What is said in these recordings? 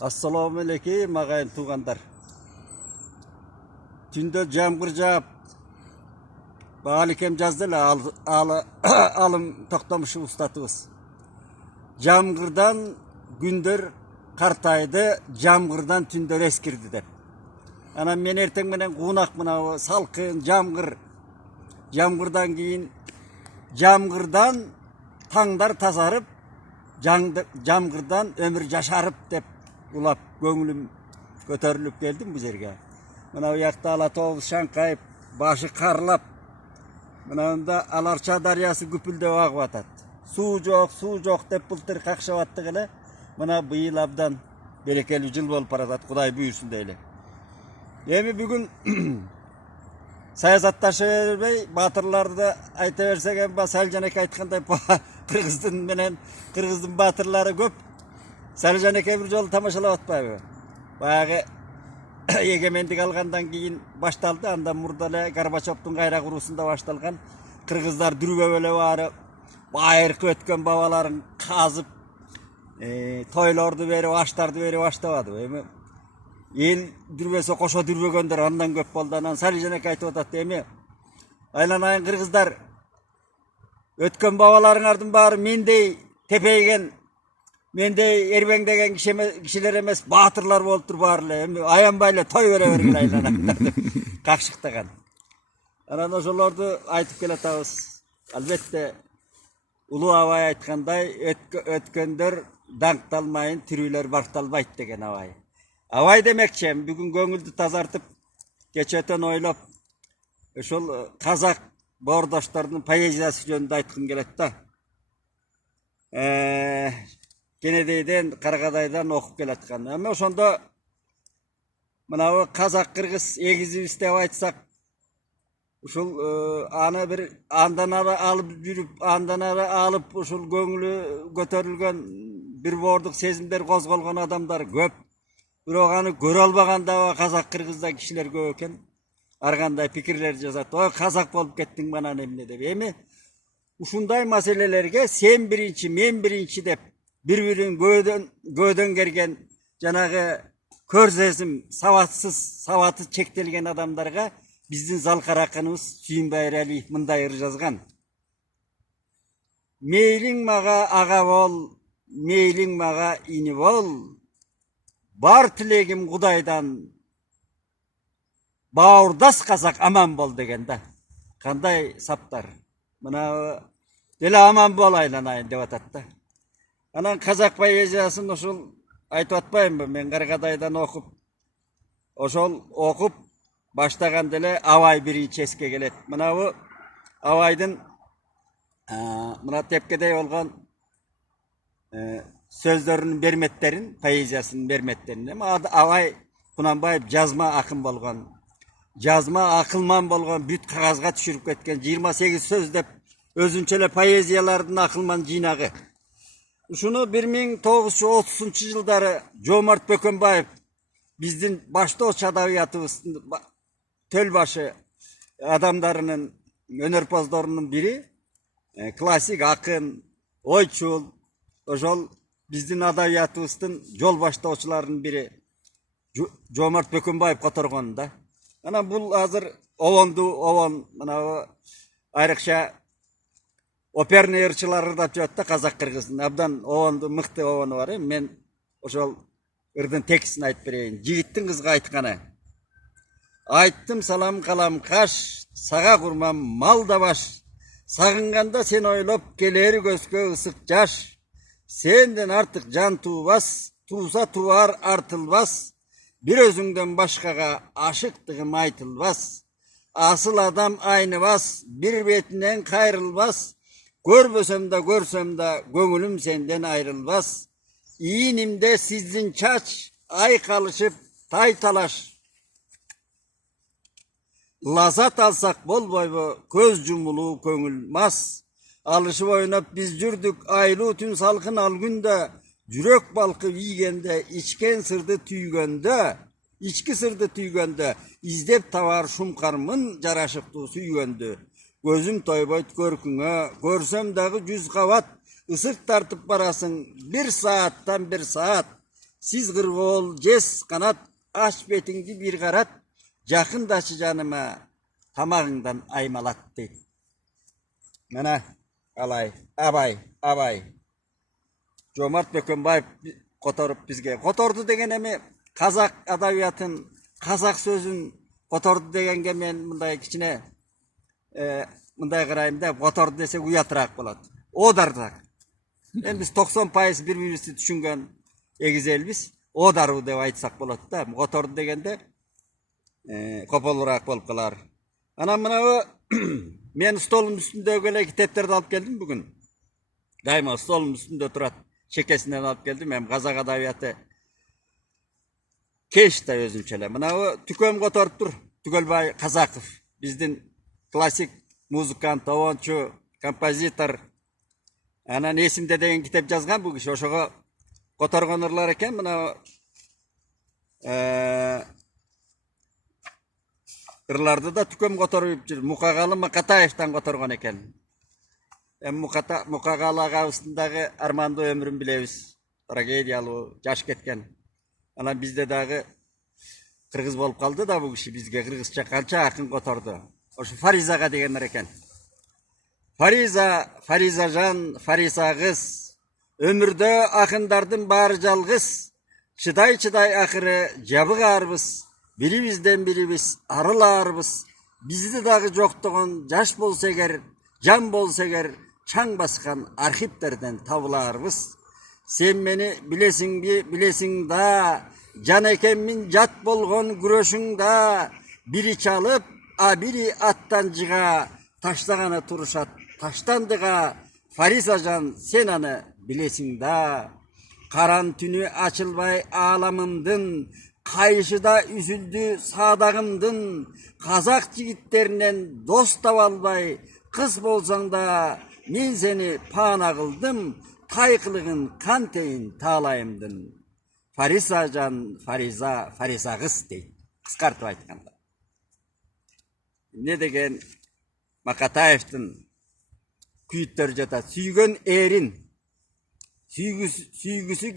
Assalamu alaikum ağayın tuğanlar. Tünde jamgır jap. Bağlikem jazdılar alım toxtamışı ustatыбыз. Jamgırdan gündür kartaydı, jamgırdan tündür eskirdi dep. Ana men erteң menen kunak mına salkın jamgır. Jamgırdan keyin jamgırdan tаңдар тазарып, jamgırdan ömür yaşarıp dep ulap көңүлүм көтөрүлүп келдим bu жерге. Мына уякта Алатообуз шаңкайып, башы карлап, мынанда Аларча дарыясы күпүлдөп агып атат. Суу жок деп былтыр какшап аттык эле. Мына быйыл абдан берекелүү жыл болуп баратат, Кудай буйрсун дейли. Эми бүгүн саясатташа бербей, батырларды да айта берсек, эми Салжанек айткандай Кыргыздын менен Кыргыздын батырлары көп. Салжанеке бир жолу тамашалап атпайбы? Баягы эгемендик алгандан кийин башталды, андан мурда эле Горбачевдун кайра куруусунда башталган. Кыргыздар дүрбөп эле баары байыркы өткөн бабаларын казып, тойлорду берип, аштарды берип баштабады. Эми эл дүрбөсө кошо дүрбөгөндөр андан көп болду. Анан Салжанеке айтып атат, эми айланайын кыргыздар, өткөн бабаларыңардын баары мендей тепейген, мендей эрбеңдеген кишилер эмес, баатырлар болуптур баары эле. Эми аянбай эле той бере бергиле айланайындар деп какшыктаган. Анан ошолорду айтып келатабыз. Албетте улуу абай айткандай, өткөндөр даңкталмайын, тирүүлөр бакталбайт деген абай. Абай демекчи, бүгүн көңүлдү тазартып, кечөтөн ойлоп, ошол казак боордоштордун поэзиясы жөнүндө айткым келет да. Кенедейден, Каргадайдан окуп келаткан. Эми ошондо мынабы казак кыргыз эгизибиз деп айтсак, ушул аны бир андан ары алып жүрүп, андан ары алып, ушул көңүлү көтөрүлгөн, бир боордук сезимдер козголгон адамдар көп. Бирок аны көрө албаганда казак кыргызда кишилер көп экен. Ар кандай пикирлер жазат. Ой, казак болуп кеттиң манан эмне деп. Эми ушундай маселелерге сен биринчи, мен биринчи деп бири-бирин көөдөн керген жанагы көр сезим, сабаты чектелген адамдарга биздин Залкар акыныбыз Сүйүнбай Эралиев мындай ыр жазган. Мейлиң мага ага бол, мейлиң мага ини бол, бар тилегим Кудайдан, бауырдас казак аман бол деген да. Кандай саптар. Мына деле аман бол айланайын деп атат да. Анан казак поэзиясын ошол айтып атпаймынбы? Мен Каргадайдан окуп, ошол окуп баштаган деле абай биринчи эске келет. Мынабы абайдын мына тепкедей болгон сөздөрүнүн берметтерин, поэзиясынын берметтерин. Эми абай Кунанбаев жазма акын болгон, жазма акылман болгон, бүт кагазга түшүрүп кеткен 28 сөз деп өзүнчө эле поэзиялардын акылман жыйнагы. Ушуну 1930 жылдары Жомарт Бөкөнбаев биздин баштооч адабиятыбыздын төл башы адамдарынын, өнөрпоздорунун бири, классик акын, ойчул, ошол биздин адабиятыбыздын жол баштоочуларынын бири Жомарт Бөкөнбаев которгон да. Анан бул азыр обон, мына айрыкча оперный ырчылар ырдап жүрөт да казак кыргыздын. Абдан обонду, мыкты обону бар. Мен ошол ырдын текстин айтып берейин. Жигиттин кызга айтканы. Айттым салам калам каш, сага курмам мал да баш. Сагынганда сен ойлоп келери көзгө ысык жаш. Сенден артык жан туубас, туса туар артылбас. Bir özüңдөн башкага ашыктыгым айтылбас. Асыл адам айныбас, bir бетинен кайрылбас. Көрбөсөм да көрсөм да көңүлүм сенден айрылбас. Ийинимде сиздин чач, ай калышып тай талаш. Лазат алсак болбойбу, көз жумулуу көңүл мас. Алышып ойноп биз жүрдүк, айлуу түн салкын ал күндө. Жүрөк балкы ийгенде, ичкен сырды түйгөндө, ички сырды түйгөндө, издеп табар шумкармын жарашыктуу сүйгөндө. Gözüm toyboyt көркүңө, көрсөм дагы 100 кабат, ısık tartıp barasın bir saattan bir saat. Siz kırgol, ces kanat, aç betingdi bir karat, jakındaşı canıma tamağından aymalat deydi. Mana alay, abay. Жомарт Бөкенбаев которуп бизге которду деген эми казак адабиятын, казак сөзүн которду дегенге мен мындай кичине мындай карайм да, которду десек уятыраак болот. Одардаг. Эми биз 90% бири-бирибизди түшүнгөн эгиз элбиз. Одаруу деп айтсак болот да. Которду дегенде кополураак болуп калар. Анан мынабу мен столдун үстүндөгү эле китептерди алып келдим бүгүн. Дайыма столдун үстүндө турат. Çekesinden alıp geldim. Hem Kazak adabiyatı keş da özümçele. Mınavı tüköm kotorup dur. Tügölbay Kazakov. Bizdin klasik muzikant, avonçu, kompozitor. Anan esimde degen kitap yazgan bu kişi. Oşoğa kotorgan ırlar eken. Mınavı ırlarda da tüköm kotorup jür. Mukagalı Makataev'tan kotorgan eken. Mukagalı ağabeyindagi Armando ömrün bilebиз. Tragediyalуу, жаш кеткен. Анан бизде дагы кыргыз болуп калды да бул киши, бизге кыргызча канча акын которду. Ошо Фаризага дегендер экен. Фаризажан, Фариза кыз. Өмүрдө акындардын баары жалгыз. Чыдай акыры жабыгаарбыз. Бирибизден бирибиз арылаарбыз. Бизди дагы жоктогон жаш болсо эгер, жан болсо эгер, çaң басқан архивтерден табыларбыз. Sen meni bilesin da, can ekemmin jat bolgon күрөшүңда, biri çalıp, biri attan jıga, taşlagana turuşat, taştandıga, Farisajan sen anı bilesin da. Karan tünü açılbay ağlamımdın, kayışıda üzüldü sağdağımdın, Kazak jigitterinden dost tabalbay, kız bolsaң da, men seni pana kıldım, taykılığın kanteyin tağlayımdın. Farisajan, Farisa kız deydi. Kıskartıp aytkanda. Ne degen Makataev'tin küyüttör jata. Süygön erin, süygüsü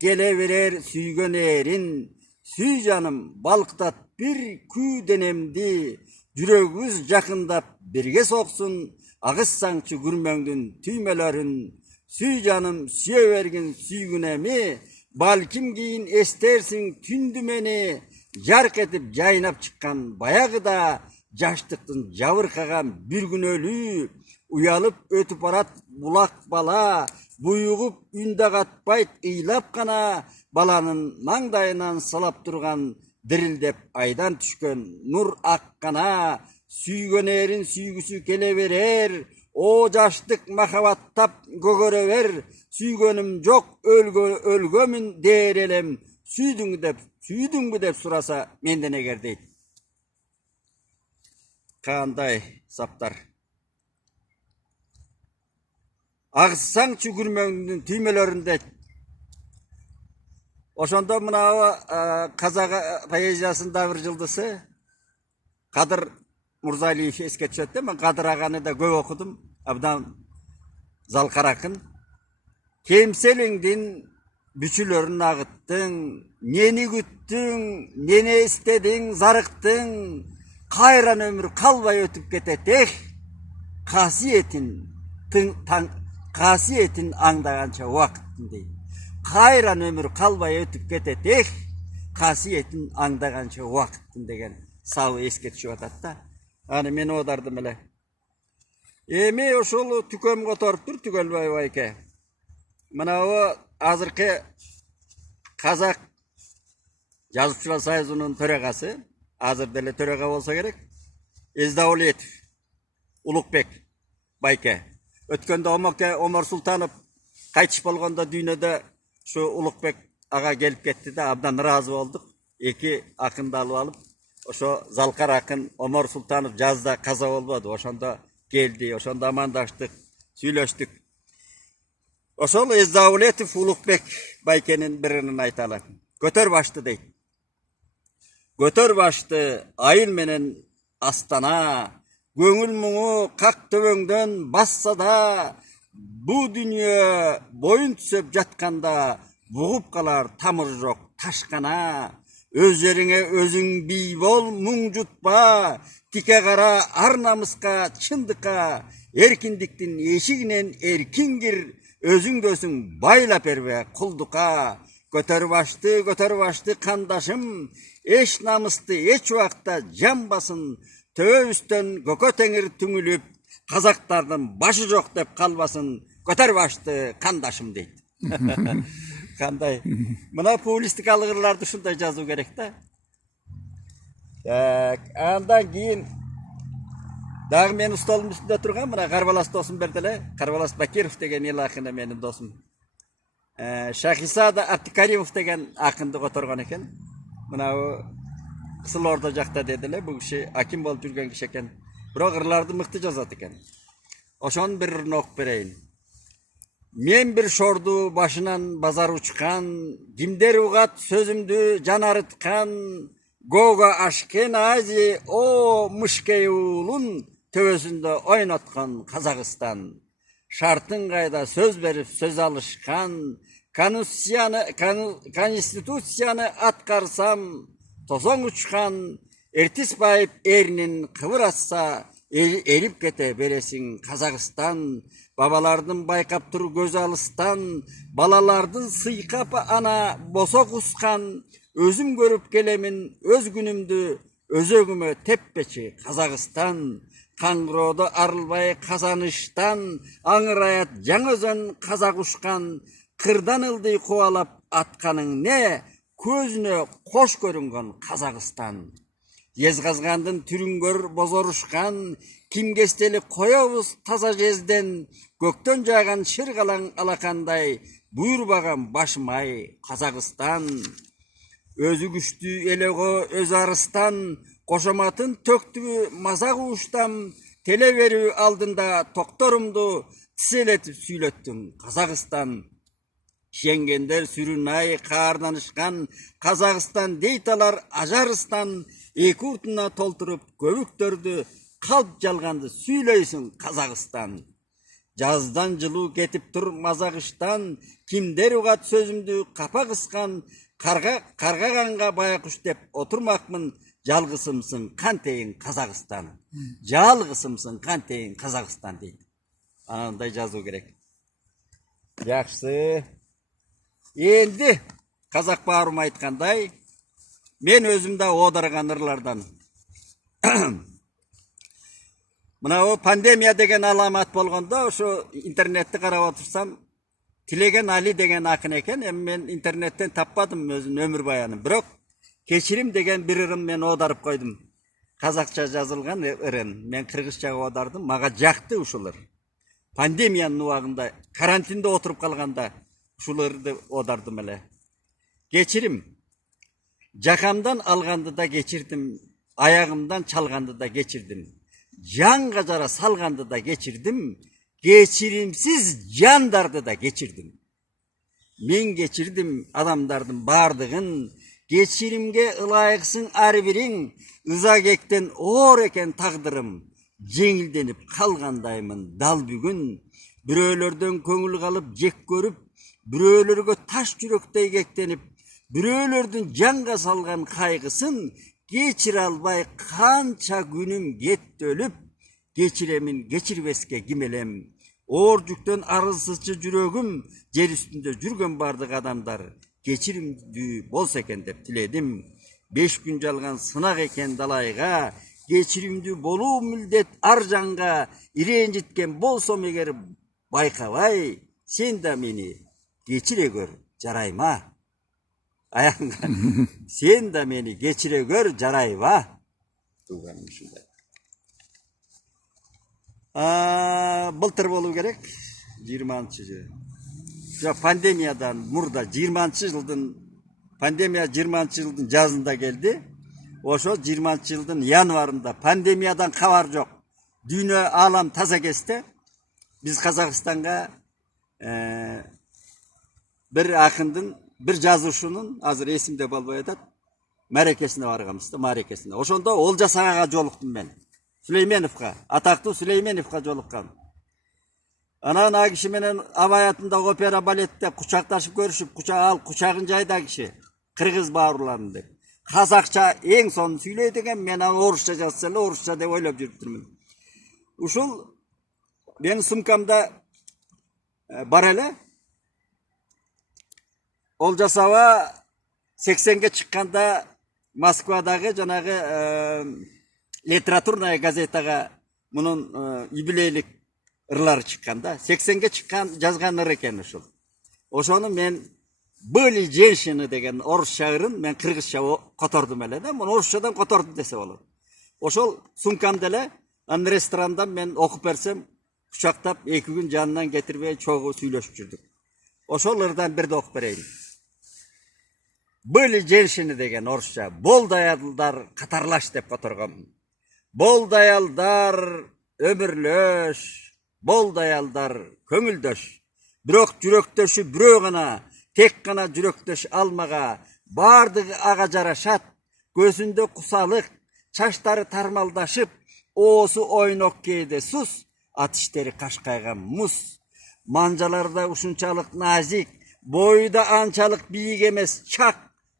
gele verer süygön erin. Süy canım balktat bir kü denemdi. Жүрөгүбүз жакындап бирге соксун, агызсаңчы күрмөңдүн түймөлөрүн. Сүй жаным сүйө бергин сүйгүнеми, балким кийин эстерсиң түндү мени. Жарк этип жайнап чыккан баягыда, жаштыктын жабыркаган bir күн өлү. Уялып өтүп барат булак бала, буйугуп үнда катпайт ыйлап гана, баланын маңдайынан салап турган dirildep aydan түшкөн нур аккана, süygөн эрин süygүсү келе берер, о жаштык махабаттап көгөрө бер, süygөнүм жок өлгөмүн дээр элем, сүйдүңбү деп сураса менден эгер дейт. Кандай саптар. Агызсаңчы күрмөңдүн түймөлөрүндө. Ошондо мынау казак поэзиясында бир жылдысы Кадыр Мурзалиев эске түшөт да. Мен Кадыр аганы да көп окудум. Абдан залкаракын. Кемселиңдин бүчүлөрүн агыттың, нени күттүң, нени истедиң, зарыктың, кайран өмүр калбай өтүп кетет эх, касиетин аңдаганча убакыттын дейт. Kayran ömür kalbay ötüp ketet kasiyetин аңдаганча убакыттын деген сабы эске түшүп атат да. Аны мен одардым эле. Эми ошол түкөм которуп тур Түгөлбай байке. Мынабу азыркы Казак Жазуучулар союзунун төрагасы, азыр деле төрага болсо керек, Эздаулетов Улукбек байке. Өткөндө Омар Султанов кайтыш болгондо дүйнөдө şu Ulukbek ağa gelip gitti de abdan razı olduk. İki akın da alıp şu Zalkar akın Omar Sultanov жазda kaza olmadı. Oşanda geldi, oşanda amandaştık, söyleştik. Oşol Ezdavletov Ulukbek baykenin birinin aytalı. Götör baştı deydi. Götör baştı ayın menen astana, göngül muğu kak tövöңдөн bassa da, Bu dünya boyun tüsöp jatkanda buğup kalar tamır yok taşkana. Özlerine özün biy bol muң jutpa, tike kara ar namıska çındıka, erkindiktin eşiginen erkin gir, özün gözün baylap erbe kulduka. Götörüp açtı kandaşım, eş namısты eç vakta can basın, töbe üstten gökö tengir tüңülüp, Kazaklardan başı yok dep kalmasın, götörüp açtı kandaşım deydi. Kanday. Mına publistikalıgırlarda şunday жазуу керек da. Andan keyin dagы men stolum üstünde turgan mına Karbalas dosum berdele. Karbalas Bakirov degen el akını menin dosum. Şahisa Abdikarimov degen akındı oturgan eken. Mına o Kısıl orada jakta dediler. Bu kişi akim bolup жүрген kişi eken. Biro gırlardı mıktı жазат eken. Oşon bir nok bereyin. Men bir şordu başынан bazar uçkan, kimder ugat sözümdü can arıtkan, goga aşken azi o mışkeyulun tövesinde oynatkan Kazakistan. Şartın kayda söz verip söz alışkan, konstitusiyanı atkarsam, toson uçkan, ertis bayıp erinin kıvır atsa, erip kete beresin Kazakistan. Babalardan baykap tur göz alıstan, balalardan sıykap ana bosok uskan, özüm görüp gelemin öz günümdü, özögümü teppeçi Kazakistan. Kangırodu arılbay kazanıştan, ağırayat жаңözön kazak uşkan, kırdan ıldıy kovalap atkanın ne, közüne koş görüngen Kazakistan. Jezgazgandın türüngör bozoruşkan, kimgesteli koyabız taza jezden, gökten jağan şırgalan alakanday, buyurbagan başmay Kazakistan. Özü güçtü elego öz arıstan, koşamatın töktüğü mazak uçtam, televeri aldında doktorumdu, tiseletip süylettim Kazakistan. Şengender sürünay kardanışkan, Kazakistan deytalar Ajaristan, eki urtuna tolturup göbüktörдü, kalp jalgandı süyleysin Kazakistan. Жаздан жылуу кетип тур мазагыштан, кимдер угат сөзүмдү капа кыскан, каргаганга баякуш деп отурмакмын, жалгысымсың кантейин Казакстан. Жалгысымсың кантейин Казакстан дейт. Анандай жазуу керек. Жакшы. Энди казак баарым айткандай, мен өзүм да оодарган ырлардан. Мына о пандемия деген аламат болгондо, ошо интернетти карап отурсам, Тилеген Али деген акын экен, эми мен интернеттен таппадым өзүнүн өмүр баянын. Бирок кечирим деген бир ырын мен оодарып койдум. Казакча жазылган ырын. Мен кыргызчага оодардым, мага жакты ушул ыр. Пандемиянын убагында, карантинде отуруп калганда ушул ырды оодардым эле. Кечирим. Жакамдан алганды да кечирдим, аягымдан чалганды да кечирдим. Janға жара салганды да кечирдим, кечиримсиз жандарды да кечирдим. Мен кечирдим адамдардын бардыгын, кечиримге ылайыксың ар бириң, ыза кектен оор экен тагдырым, жеңилденип калгандаймын дал бүгүн. Бирөөлөрдөн көңүл калып жек көрүп, бирөөлөргө таш жүрөктөй кектенип, бирөөлөрдүн жанга салган кайгысын geçir albay kança günüm getdi ölüp, geçiremin geçirbeske gimelem. Oorjuktan arılsızçı жүрөгüm, жер üstünde жүргөн бардык адамдар, geçirimdүү болса экен деп тиледим. 5 gün жалган сынак экен далайга, geçirimdүү болуу милдет ар жанга, иренжиткен болсом эгер байкабай, сен да мени geçire gör, жарайма. Ayağınga, sen de beni geçire gör, jarayba. Tuğanım şunday. Былтыр болу керек, 20-жылы. Pandemiyadan murda 20-жылдын, pandemiya 20-жылдын жазында келди. Ошо 20-жылдын январында pandemiyadan хабар жок. Дүйнө алам таза кесте. Биз Казакстанга bir акындын, bir жазуушунун, азыр эсимде болбой атат, мерекесине барганбыз да, мерекесине. Ошондо Олжас агага жолуктум мен. Сүлейменовго, атактуу Сүлейменовго жолуккан. Анан а киши менен абай атындагы опера балетте кучакташып көрүшүп, кучагын жайда киши. Кыргыз бауырларым деп. Казакча эң сонун сүйлөйт экен, мен аны орусча жазса эле орусча деп ойлоп жүрүптүрмүн. Ушул менин сумкамда бар эле. Олжас аба 80ге чыкканда Москвадагы жанагы литературная газетага мунун юбилейлик ырлары чыкканда 80ге чыккан жазган ыр экен ушул. Ошону мен «Были женщины» деген орусча ырын мен кыргызча котордум эле да, муну орусчадан котордум десе болот. Ошол сумкамда эле анын ресторандан мен окуп берсем, кучактап 2 күн жанынан кетирбей чогуу сүйлөшүп жүрдүк. Ошол ырдан бирди окуп берейин. «Были женщины» деген орусча «Бол аялдар катарлаш» деп которгом. Бол аялдар өмүрлөш, бол аялдар көңүлдөш. Бирок жүрөктөшү бирөө гана, тек гана жүрөктөш алмага, бардыгы ага жарашат. Көзүндө кусалык, чачтары тармалдашып, оосу ойнок кээде сус, атиштери кашкайган муз. Манжаларда ушунчалык назик, бою да анчалык бийик эмес, чак,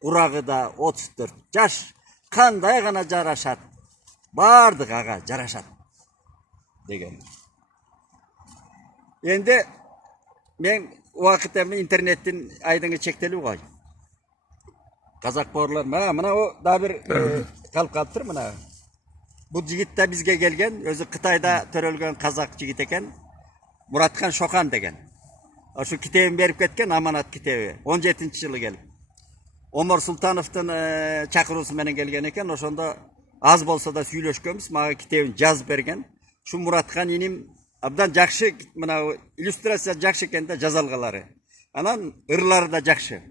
курагы да 34 жаш. Кандай гана жарашат, бардыгы ага жарашат деген. Енді мен уақыт интернеттен айдыңы чектелу ғой. Қазақ бауырлар, мына да бір қалып қалыптыр мына. Бұл жігіт та бізге келген, өзі Қытайда төрөлген қазақ жігіт екен, Мұратхан Шоқан деген. Шу китебін беріп кеткен, аманат китеби. 17-ші жылы келіп. Омар Султановтың чакыруусу менен келген екен, ошондо аз болса да сүйлөшкөнбүз, мага китебин жазып берген. Шу Мұратхан иним абдан жакшы, мына иллюстрация жакшы экен да жазалгалары. Анан ырлары да жакшы.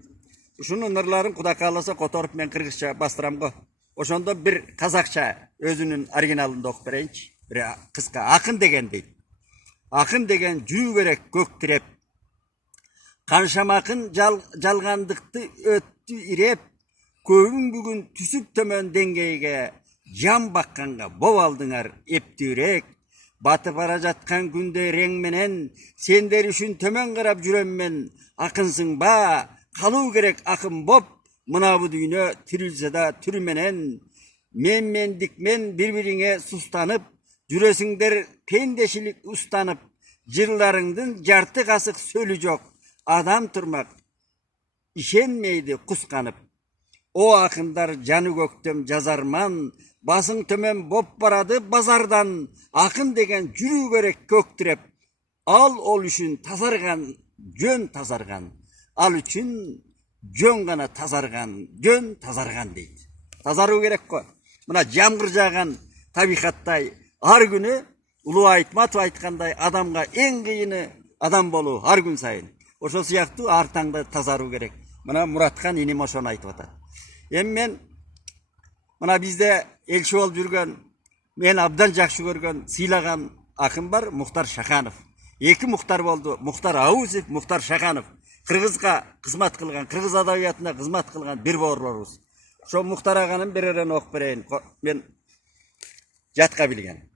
Ушунун ырларын Кудай кааласа которуп мен кыргызча бастырам го. Ошондо бир казакча өзүнүн оригиналында окуп берейинчи. Бир кыска акын деген дейт. Акын деген жүрүү керек көк тиреп. Каншама акын жалгандыкты өттү иреп, көбүн бүгүн түсүп төмөн деңгейге, жан бакканга бобалдыңар эптүүрөөк. Батып бара жаткан күндө рең менен, сендер үчүн төмөн карап жүрөм мен. Акынсың ба, калуу керек акын боп, мына бу дүйнө тирилсе да түрү менен. Мендик мен бири-бириңе сустанып, жүрөсүңдер пендешилик устанып. Жырларыңдын жарты касык сөлү жок, адам турмак ишенмейди кусканып. О акындар жаны көктөм жазарман, басың төмөн боп барады базардан. Акын деген жүрүү керек көк тиреп, ал ол үчүн тазарган, жөн тазарган. Ал үчүн жөн гана тазарган, жөн тазарган дейт. Тазаруу керек го. Мына жамгыр жааган табигаттай ар күнү Улуу Айтматов айткандай адамга эң кыйыны адам болуу ар күн сайын. Ошол сыяктуу ар таңда тазаруу керек. Мына Мұратхан иним ошону айтып атат. Эми мен мына бизде элчи болуп жүргөн, мен абдан жакшы көргөн, сыйлаган акын бар, Мухтар Шаханов. Эки Мухтар болду, Мухтар Аузов, Мухтар Шаханов. Кыргызга кызмат кылган, кыргыз адабиятына кызмат кылган бир боорлорубуз. Ошо Мухтар аганын бир ырын окуп берейин. Мен жатка билген.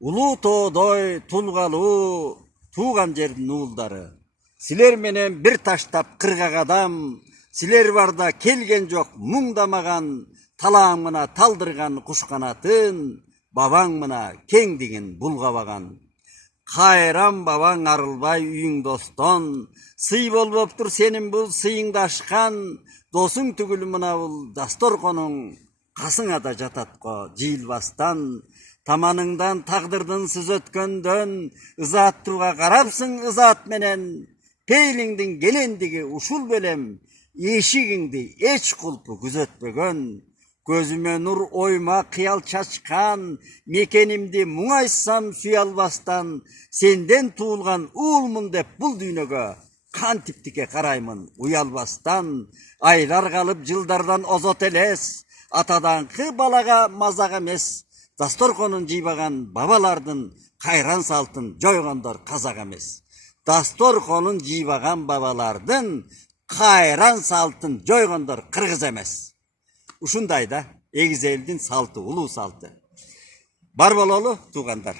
Улуу тоодой тулгалуу тууган жердин уулдары. Силер менен бир таштап кыргак адам, силер барда келген жок муңдамаган, талаң мына талдырган куш канатын, бабаң мына кеңдигин булгабаган. Кайран бабаң арылбай үйүң достон, сый болбоптур сенин бул сыйыңды ашкан, досуң түгүл мына бул дасторконуң, касыңа да жатат го жыйылбастан. Таманыңдан тагдырдын сыз өткөндөн, ызааттууга карапсың ызаат менен. Пейлиңдин келендиги ушул белем, эшигиңди эч кулпу күзөтпөгөн. Көзүмө нур ойма кыял чачкан, мекенимди муңайсам сүйө албастан. Сенден туулган уулмун деп бул дүйнөгө кантиптикке караймын уялбастан. Айлар калып жылдардан озот элес, атаданкы балага мазак эмес. Дасторконун жыйбаган бабалардын кайран салтын жойгондор казак эмес. Дасторконун жыйбаган бабалардын кайран салтын жойгондор кыргыз эмес. Ушундай да эгиз элдин салты, улуу салты. Бар бололу туугандар.